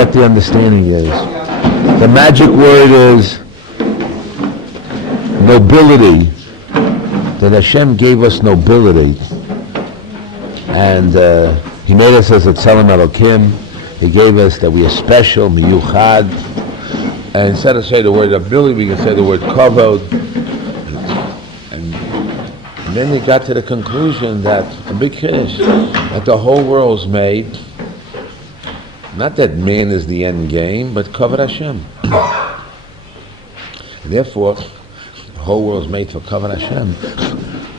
what the understanding is. The magic word is nobility. That Hashem gave us nobility. And He made us as a Tzelem Elokim. He gave us that we are special, miyuchad. And instead of saying the word ability, we can say the word kavod. And then they got to the conclusion that a big finish, that the whole world is made, not that man is the end game, but kavod Hashem. Therefore, the whole world is made for kavod Hashem.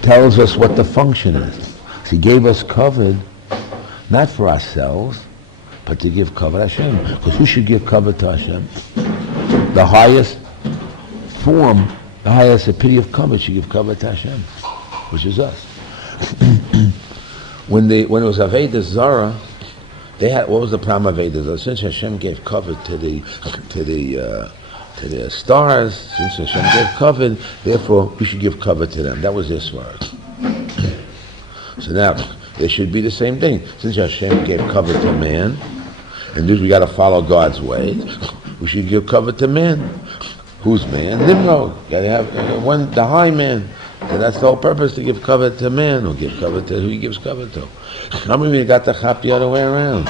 Tells us what the function is. So He gave us kavod, not for ourselves, but to give kavod Hashem. Because who should give kavod to Hashem? The highest form, the highest epitome of kavod should give kavod to Hashem, which is us. when it was Avodah Zarah, they had, what was the problem of Avodah Zarah? Since Hashem gave kavod to the stars, since Hashem gave kavod, therefore we should give kavod to them. That was their svara. So now there should be the same thing. Since Hashem gave kavod to man, and we got to follow God's way, we should give kavod to man. Who's man? Nimrod. Got to have the high man. And that's the whole purpose, to give kavod to man, or give kavod to who He gives kavod to. How many of you got the chap the other way around?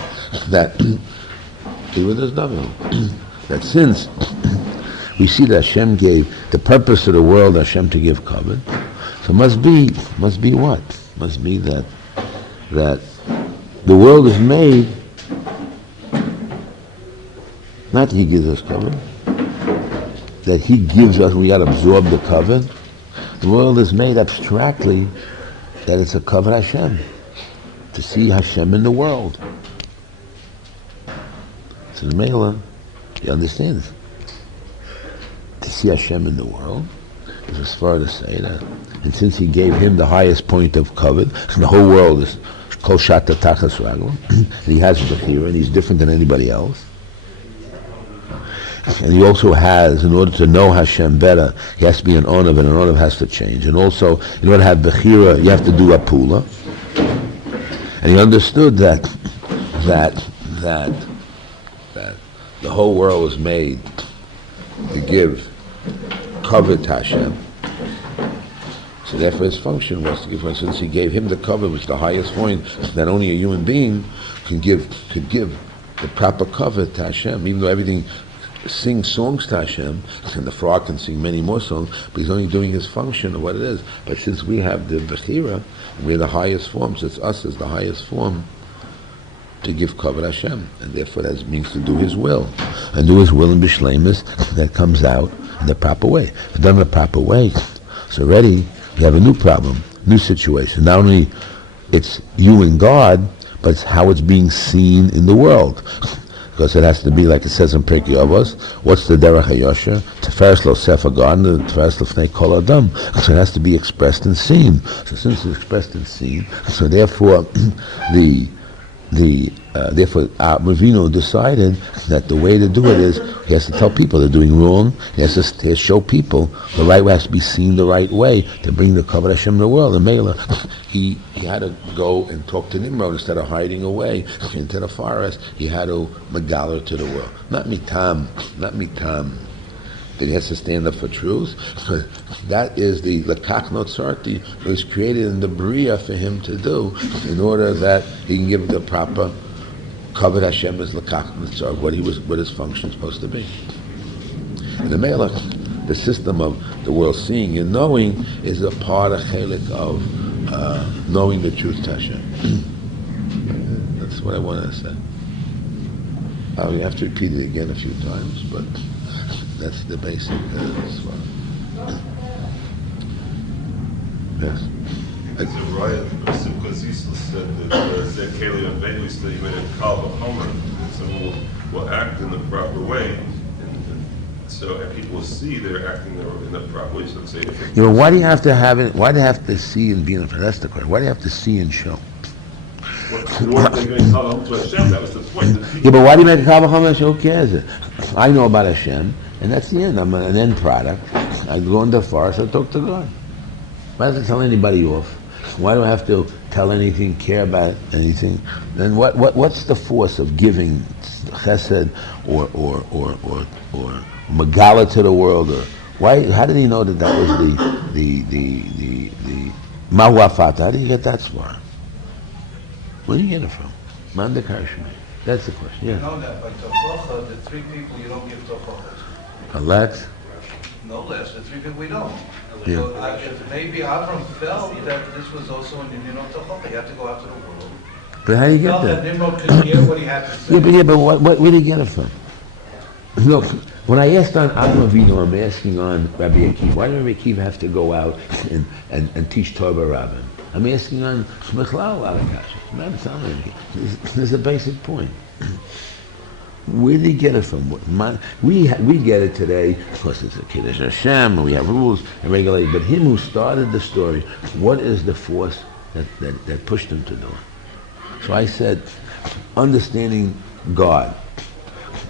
That even there's nothing. That since we see that Hashem gave the purpose of the world, Hashem to give kavod, so must be what? Must be that the world is made, not that He gives us kavod, that He gives us, we got to absorb the kavod. The world is made abstractly, that it's a kavod Hashem, to see Hashem in the world. So the Mela, you understand this? To see Hashem in the world is as far to say that. And since He gave Him the highest point of kavod, and the whole world is kol shata tachas raglo, and He has bechira, and He's different than anybody else. And He also has, in order to know Hashem better, He has to be an onav, and an onav has to change. And also, in order to have bechira, you have to do a pula. And He understood that the whole world was made to give kavod to Hashem. So therefore His function was to give, since He gave Him the kavod, which is the highest point that only a human being could give the proper kavod to Hashem, even though everything sings songs to Hashem, and the frog can sing many more songs, but he's only doing his function of what it is. But since we have the bechira, and we're the highest form, so it's us as the highest form, to give kavod Hashem, and therefore that means to do His will, and do His will in bishleimus, that comes out in the proper way. If done in the proper way, so already you have a new problem, new situation. Not only it's you and God, but it's how it's being seen in the world. Because it has to be like it says in Pirkei Avos, what's the derech hayosher? Teferes lo sefer garden, teferes lefnei kol adam. So it has to be expressed and seen. So since it's expressed and seen, so therefore therefore Ravino decided that the way to do it is he has to tell people they're doing wrong. He has to show people the right way has to be seen the right way to bring the kavod Hashem in the world. And Mela, he had to go and talk to Nimrod instead of hiding away into the forest. He had to megaler to the world. Not mitam that he has to stand up for truth. That is the lakach notzarti that was created in the bria for him to do in order that he can give the proper kavod Hashem as lakach notzar, what his function is supposed to be. And the melech, the system of the world seeing and knowing, is a part of chelik of knowing the truth to Hashem. That's what I wanted to say. I'll have to repeat it again a few times, but that's the basic swara. Yes. It's a riot because he said that Zekeli and Benu said he made a kal v'chomer, that someone will act in the proper way. So people will see they're acting in the proper way. So let's say, why do you have to have it? Why do you have to see and be in a That's the question. Why do you have to see and show? That was the point. Yeah, but why do you make a kal v'chomer? Who cares? I know about Hashem, and that's the end. I'm an end product. I go in the forest, I talk to God. Why does it tell anybody off? Why do I have to tell anything, care about anything, then what's the force of giving chesed or magala to the world? Or why? How did he know that was the mawafat? How did you get that smart? Where do you get it from? Mordechai. That's the question. Yeah. You know that by tochacha, the three people you don't give tochacha. A let? No less. The three people we don't. Yeah. So if maybe Avram felt that this was also an Indian of tochacha, you have to go out to the world. But how do you He get felt that? that Nimrod could hear what he had to say. Yeah, but where do you get it from? Look, when I asked on Avram Avinu, I'm asking on Rabbi Akiva. Why did Rabbi Akiva have to go out and teach Torah Rabbin? I'm asking on Shmichlal Alakash. There's a basic point. Where did he get it from? We get it today because it's a Kiddush Hashem and we have rules and regulations. But him who started the story, what is the force that pushed him to do it? So I said, understanding God,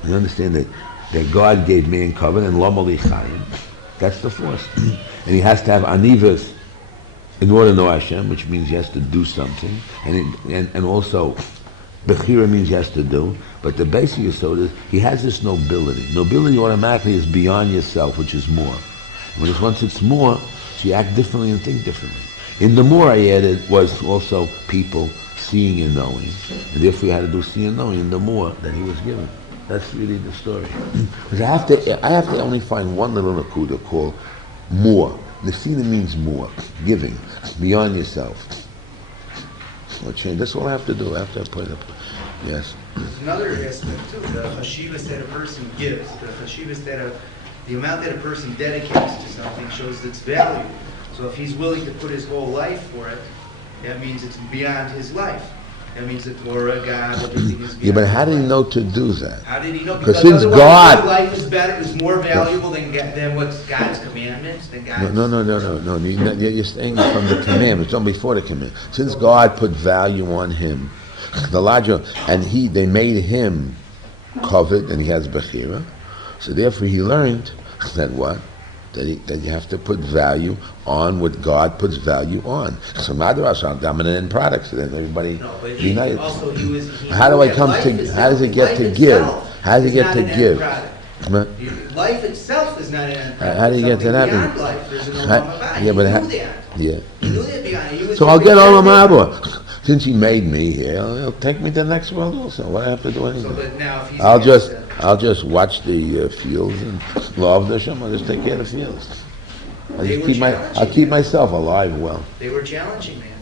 you understand that God gave man covenant and Lomali Chayim. That's the force, and he has to have anivas in order to know HaShem, which means he has to do something, and also Bechira means he has to do, but the basic yesod is he has this nobility. Nobility automatically is beyond yourself, which is more. Once it's more, so you act differently and think differently. In the more I added was also people seeing and knowing, and therefore you had to do seeing and knowing in the more that he was given. That's really the story. Because I have to only find one little nakuda called more. Nesina means more, giving, beyond yourself. Or change. That's all I have to do. I have to put it up. Yes. There's another aspect too. The chashivas that a person gives, the chashivas that the amount that a person dedicates to something shows its value. So if he's willing to put his whole life for it, that means it's beyond his life. That means the Torah, God, everything is beyond. Yeah, but how did he know to do that? How did he know? Because since otherwise God, his life is better, is more valuable than what's God's commandments, than God's. No. You're staying from the commandments, don't before the commandments. Since God put value on him, the larger, and they made him covered, and he has bechira. So therefore, he learned that what. That you have to put value on what God puts value on. So Madras are dominant end products, so then everybody united. How do I come to? How does it get to give? How does it get to give? Life itself is not an end product. How do you get to that? Beyond life, there's an olam haba. Yeah, but He knew that beyond. So I'll get olam haba. Since he made me here, he'll take me to the next world also. What do I have to do anything? So, but now if he's I'll just watch the fields and love the Hashem. I'll just take care of the fields. I'll keep myself alive well. They were challenging, man.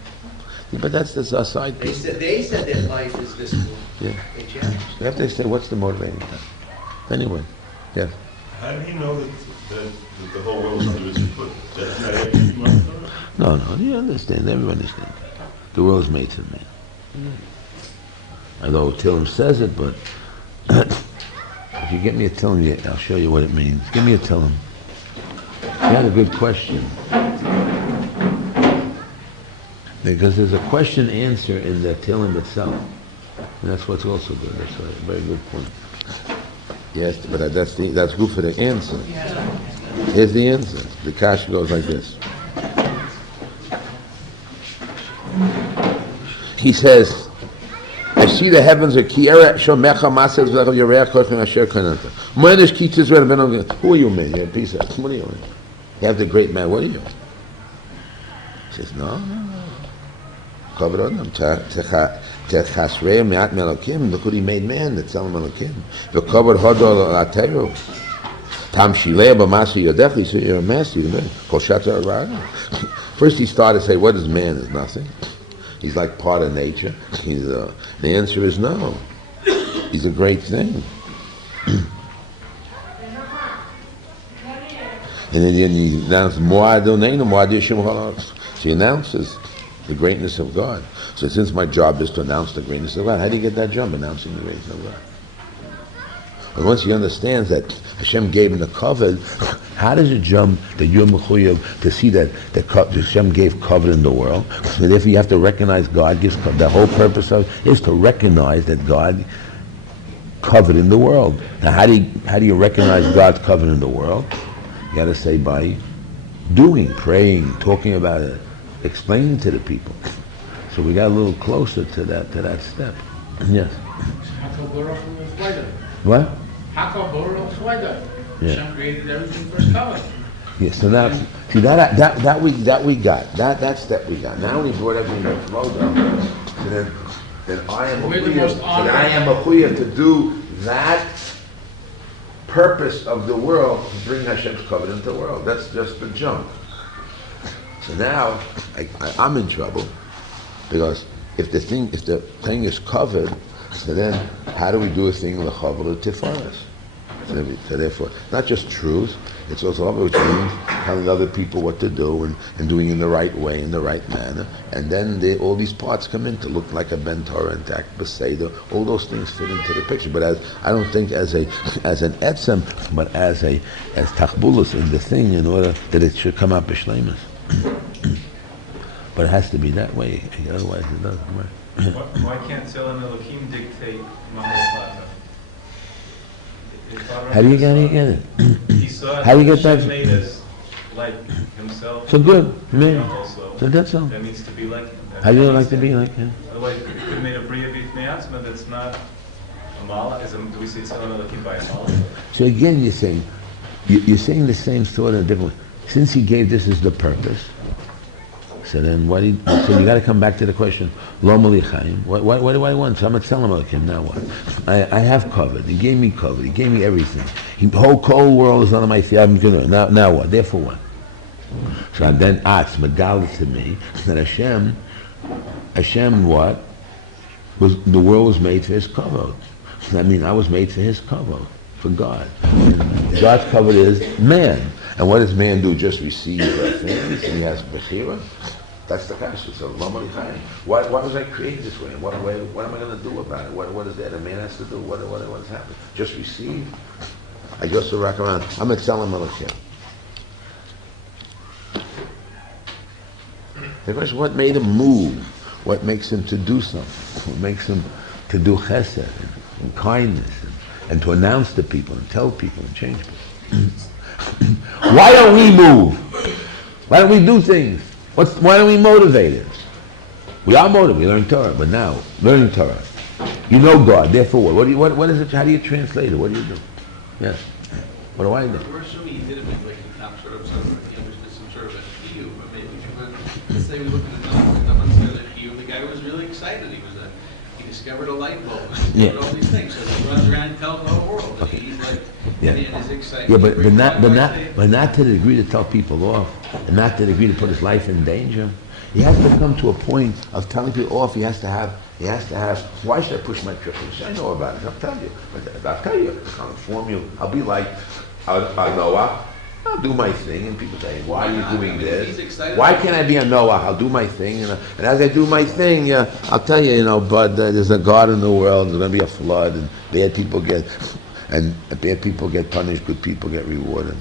Yeah, but that's a side piece. They said that life is this cool. Yeah. They challenged. You have to say what's the motivating thing. Anyway, yes. How do you know that the whole world is under his foot? That's not everything you must know? No, you understand. Everyone understands. The world is made to man. Although Tillim says it, but if you get me a Tillim, I'll show you what it means. Give me a Tillim. You had a good question. Because there's a question answer in the Tillim itself. And that's what's also good. That's a very good point. Yes, but that's good for the answer. Here's the answer. The kasha goes like this. He says, I see the heavens are kiera shomecha masas v'lechav yoreach kochim asher kananta. Moenish ki tizra ben. Who are you, man? You're a piece of. What are you? You have the great man. What are you? He says, no. Covered on them. Techasrei me'at melokim. Look what he made man. That's el melokim. V'covered hodol ateru. Tam shilei b'masi yodechi. So you're a master. Kol shatzar rara. First he started to say, what is man? Is nothing. He's like part of nature. The answer is no. He's a great thing. And then he announces, so he announces the greatness of God. So since my job is to announce the greatness of God, how do you get that job, announcing the greatness of God? But once he understands that Hashem gave him the covenant, how does it jump that you're mechuyev to see that Hashem gave covenant in the world? And therefore you have to recognize God gives covenant. The whole purpose of it is to recognize that God covenant in the world. Now how do you recognize God's covenant in the world? You got to say by doing, praying, talking about it, explaining to the people. So we got a little closer to that step. Yes. What? Yeah. Hashem created everything for his color. Yeah, so now, see that we got. That step we got. Now we brought everything to flow down. So then I am a chuya to do that purpose of the world, to bring Hashem's covenant into the world. That's just the jump. So now I'm in trouble, because if the thing is covered, so then how do we do a thing l'chavod tifaras? So therefore, not just truth, it's also love, which means telling other people what to do and doing it in the right way, in the right manner. And then all these parts come in to look like a ben Torah and act beseder. All those things fit into the picture. But I don't think as an etzem, but as tachbulus in the thing, in order that it should come out b'shleimus. But it has to be that way, otherwise it doesn't work. Why can't Tziyon Elohim dictate Mahal? How do you get it? He saw How do you get that? made us like himself. So good, me. Also. So that's all. That needs to be like him. How do you like to be like him? Otherwise, it could have made a bria b'ifnei that's not a mala. Do we say Tziyon Elohim by a mala? So again, you're saying the same thought in a different way. Since he gave this as the purpose, so then so you got to come back to the question, Lo Mali Chaim, what do I want? So I'm going to tell him, now what? I have covered. He gave me covered. He gave me everything. The whole world is under my feet. Now what? Therefore what? So I then asked, Megal to me, that Hashem what? The world was made for his kavod. I mean, I was made for his kavod, for God. And God's kavod is man. And what does man do? Just receive things, and he has bechira? That's the kasha. So, why was I created this way? What am I going to do about it? What is that a man has to do? What has happened? Just receive? I just rock around. I'm going to tell him Hashem. The question, what made him move? What makes him to do something? What makes him to do chesed and kindness and to announce to people and tell people and change people? Why don't we move? Why don't we do things? Why don't we motivate it? We are motivated. We learn Torah, but now learning Torah, you know God. Therefore, what is it? How do you translate it? What do you do? Yes. What do I do? We're assuming he did it maybe like some sort of a Shiur, but maybe let's say we look at the Shiur, the guy was really excited. He discovered a light bulb. He did all these things. So he runs around and tells the whole world that he's like. Yeah. And is excited. Yeah, but not to the degree to tell people off, and not to the degree to put his life in danger. He has to come to a point of telling people off. He has to have. Why should I push my trip? I know about it. I'll tell you. I'll tell you. I'll inform you. I'll be like Noah. I'll do my thing, and people say, "Why are you doing this? Why can't I be a Noah? I'll do my thing, and as I do my thing, I'll tell you, but there's a God in the world. There's going to be a flood, and bad people get." And bad people get punished, good people get rewarded.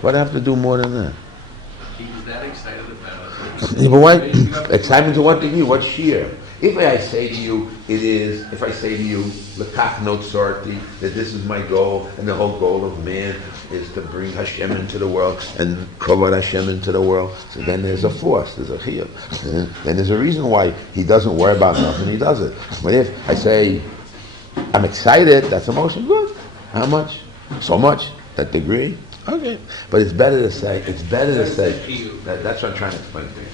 What do I have to do more than that? He was that excited about it. Yeah, but what? Excitement to what degree? What shiur? If I say to you, L'kach notzarti, that this is my goal, and the whole goal of man is to bring Hashem into the world, and kavod Hashem into the world, so then there's a force, there's a chiyuv. Then there's a reason why he doesn't worry about nothing, he does it. But if I say, I'm excited, that's emotion, good. How much? So much, that degree? Okay. But it's better to say, that's what I'm trying to explain to you.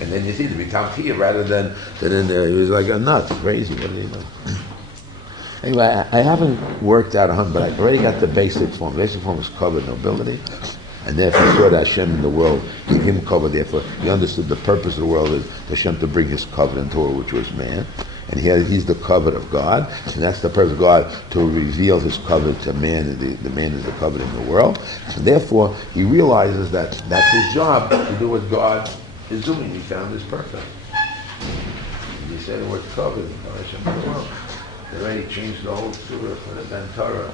And then you see the become here rather than he was like a nut, crazy. What do you know? Anyway, I haven't worked out 100, but I already got the basic form. The basic form is covered nobility, and therefore he saw that Hashem in the world gave him cover. Therefore, he understood the purpose of the world is Hashem to bring his covenant to her, which was man, and he's the covenant of God, and that's the purpose of God to reveal his covenant to man, and the man is the covenant in the world. And therefore, he realizes that that's his job to do what God is doing. He found his purpose. And he said the word covenant, Hashem in the world. They already changed the whole surah for the Ben Torah,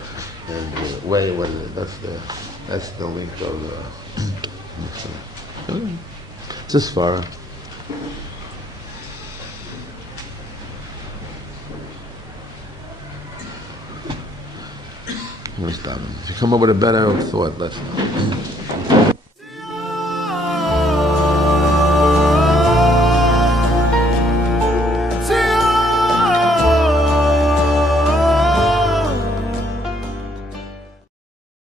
and the way what is it? That's the link of the. It's a svara. If you come up with a better thought, let's know.